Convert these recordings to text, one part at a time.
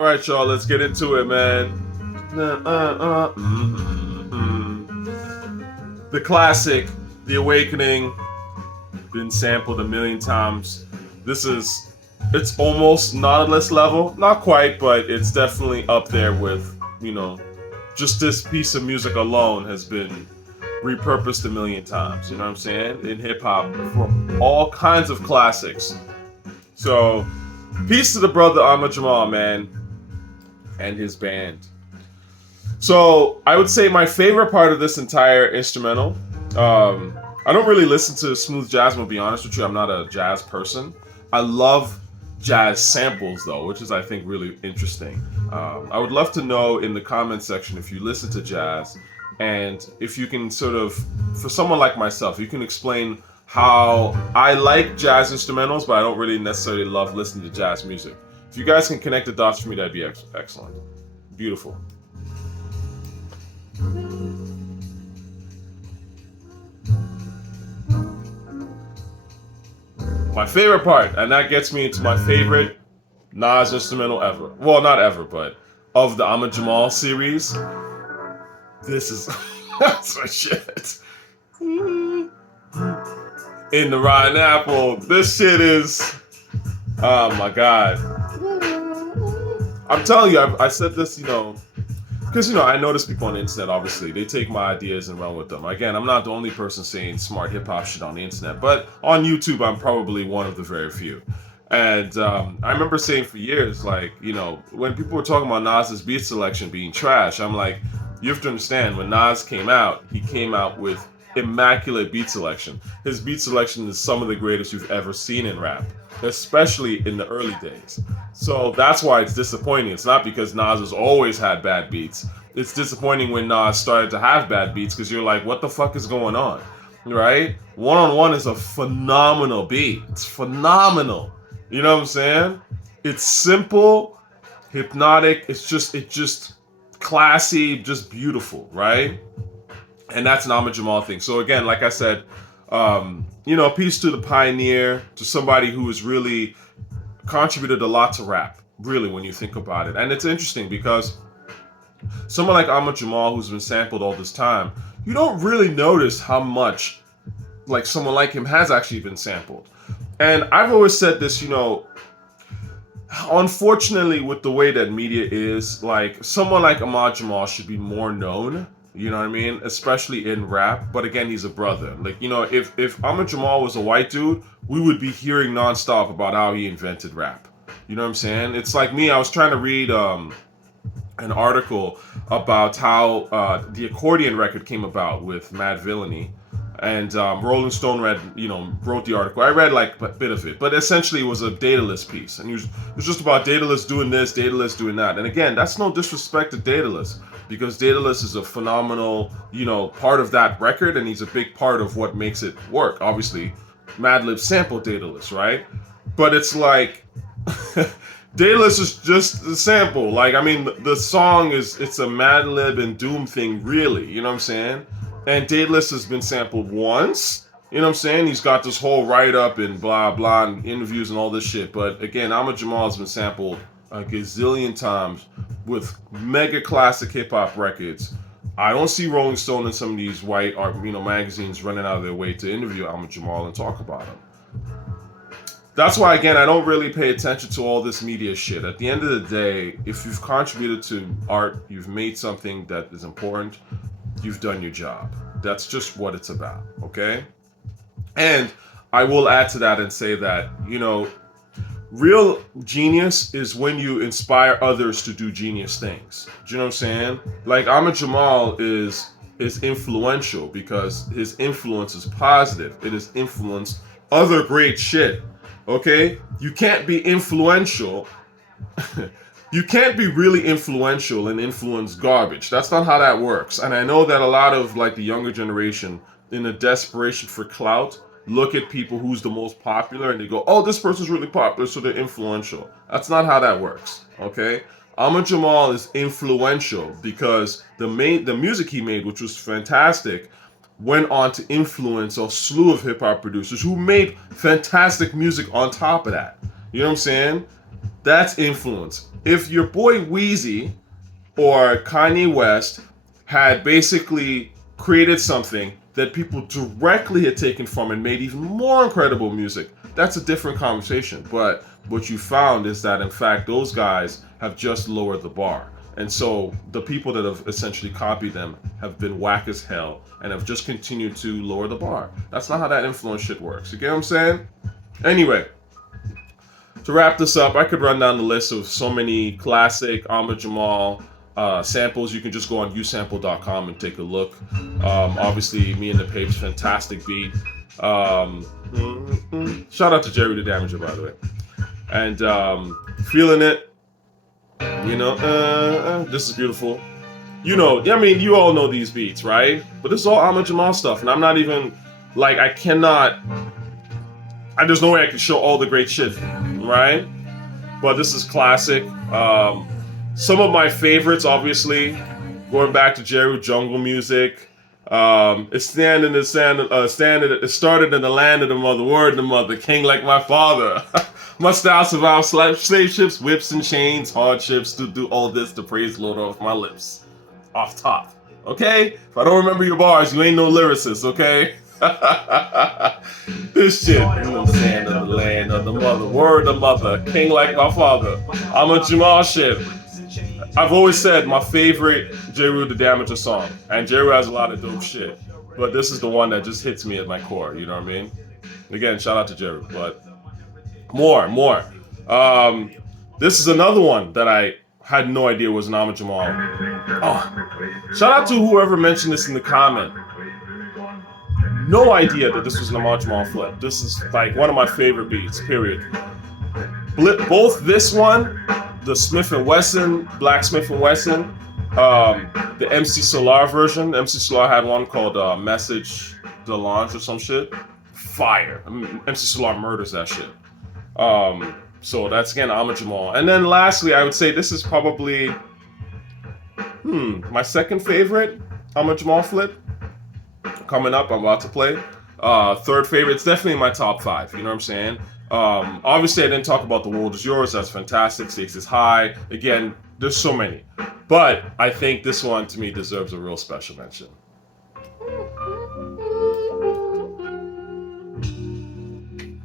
All right, y'all, let's get into it, man. The classic, The Awakening, been sampled a million times. It's almost Nautilus level. Not quite, but it's definitely up there with, just this piece of music alone has been repurposed a million times. You know what I'm saying? In hip hop for all kinds of classics. So, peace to the brother Ahmad Jamal, man, and his band. So, I would say my favorite part of this entire instrumental. I don't really listen to smooth jazz. I'm gonna be honest with you. I'm not a jazz person. I love jazz samples though, which is I think really interesting. I would love to know in the comment section if you listen to jazz, and if you can sort of, for someone like myself, you can explain how I like jazz instrumentals, but I don't really necessarily love listening to jazz music. If you guys can connect the dots for me, that'd be excellent. Beautiful. My favorite part, and that gets me into my favorite Nas instrumental ever. Well, not ever, but of the Ahmad Jamal series. This is that's my shit. In the Rotten Apple, this shit is. Oh my god. I'm telling you, I said this, because I notice people on the internet. Obviously, they take my ideas and run with them. Again, I'm not the only person saying smart hip hop shit on the internet, but on YouTube, I'm probably one of the very few. And I remember saying for years, like, when people were talking about Nas's beat selection being trash, I'm like, you have to understand, when Nas came out, he came out with immaculate beat selection. His beat selection is some of the greatest you've ever seen in rap, especially in the early days. So that's why it's disappointing. It's not because Nas has always had bad beats. It's disappointing when Nas started to have bad beats because you're like, what the fuck is going on? Right? One on One is a phenomenal beat. It's phenomenal. You know what I'm saying? It's simple, hypnotic. It's just classy, just beautiful, right? And that's an Ahmad Jamal thing. So again, like I said, peace to the pioneer, to somebody who has really contributed a lot to rap, really, when you think about it. And it's interesting because someone like Ahmad Jamal, who's been sampled all this time, you don't really notice how much, like, someone like him has actually been sampled. And I've always said this, unfortunately, with the way that media is, like, someone like Ahmad Jamal should be more known. You know what I mean? Especially in rap. But again, he's a brother. Like, if Ahmad Jamal was a white dude, we would be hearing nonstop about how he invented rap. You know what I'm saying? It's like me, I was trying to read an article about how the accordion record came about with Mad Villainy. And Rolling Stone wrote the article. I read like a bit of it, but essentially it was a Daedelus piece, and it was just about Daedelus doing this, Daedelus doing that. And again, that's no disrespect to Daedelus, because Daedelus is a phenomenal, part of that record, and he's a big part of what makes it work. Obviously, Madlib sampled Daedelus, right? But it's like Daedelus is just the sample. Like, I mean, the song it's a Madlib and Doom thing, really. You know what I'm saying? And Daedelus has been sampled once. You know what I'm saying? He's got this whole write-up and blah, blah, and interviews and all this shit. But again, Ahmad Jamal has been sampled a gazillion times with mega classic hip-hop records. I don't see Rolling Stone and some of these white magazines running out of their way to interview Ahmad Jamal and talk about him. That's why, again, I don't really pay attention to all this media shit. At the end of the day, if you've contributed to art, you've made something that is important, you've done your job. That's just what it's about, okay? And I will add to that and say that, real genius is when you inspire others to do genius things. Do you know what I'm saying? Like, Ahmad Jamal is influential because his influence is positive. It has influenced other great shit, okay? You can't be influential. You can't be really influential and influence garbage. That's not how that works. And I know that a lot of, like, the younger generation, in a desperation for clout, look at people who's the most popular and they go, oh, this person's really popular, so they're influential. That's not how that works, okay? Ahmad Jamal is influential because the music he made, which was fantastic, went on to influence a slew of hip-hop producers who made fantastic music on top of that. You know what I'm saying? That's influence. If your boy Wheezy or Kanye West had basically created something that people directly had taken from and made even more incredible music, that's a different conversation. But what you found is that, in fact, those guys have just lowered the bar. And so the people that have essentially copied them have been whack as hell and have just continued to lower the bar. That's not how that influence shit works. You get what I'm saying? Anyway, to wrap this up, I could run down the list of so many classic Ahmad Jamal samples. You can just go on usample.com and take a look. Obviously, Me and the Papes, fantastic beat. Shout out to Jeru the Damaja, by the way. And Feelin It. You know, this is beautiful. You know, I mean, you all know these beats, right? But this is all Ahmad Jamal stuff, and I'm not even, like, there's no way I can show all the great shit, right? But this is classic. Some of my favorites, obviously, going back to Jeru, jungle music. It started in the land of the mother, word of the mother, king like my father. My style survived slave ships, whips and chains, hardships, to do all this to praise Lord off my lips. Off top, okay? If I don't remember your bars, you ain't no lyricist, okay? This shit, you know what I'm saying, of the land of the mother, word of the mother, king like my father. I'm a Jamal shit. I've always said my favorite Jeru the Damaja song, and Jeru has a lot of dope shit, but this is the one that just hits me at my core, you know what I mean? Again, shout out to Jeru, but more. This is another one that I had no idea was an Ahmad Jamal. Oh, shout out to whoever mentioned this in the comment. No idea that this was an Ahmad Jamal flip. This is like one of my favorite beats, period. Both this one, the Smif and Wessun, Black Smif and Wessun, the MC Solar version. MC Solar had one called Message the Launch or some shit. Fire. I mean, MC Solar murders that shit. So that's again Ahmad Jamal. And then lastly, I would say this is probably my second favorite Ahmad Jamal flip. Coming up, I'm about to play. Third favorite, it's definitely in my top 5, you know what I'm saying? Obviously I didn't talk about The World Is Yours, that's fantastic, Stakes is High. Again, there's so many. But I think this one to me deserves a real special mention.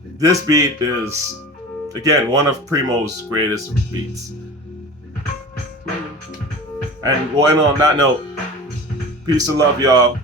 This beat is, again, one of Primo's greatest beats. And we'll end on that note. Peace and love, y'all.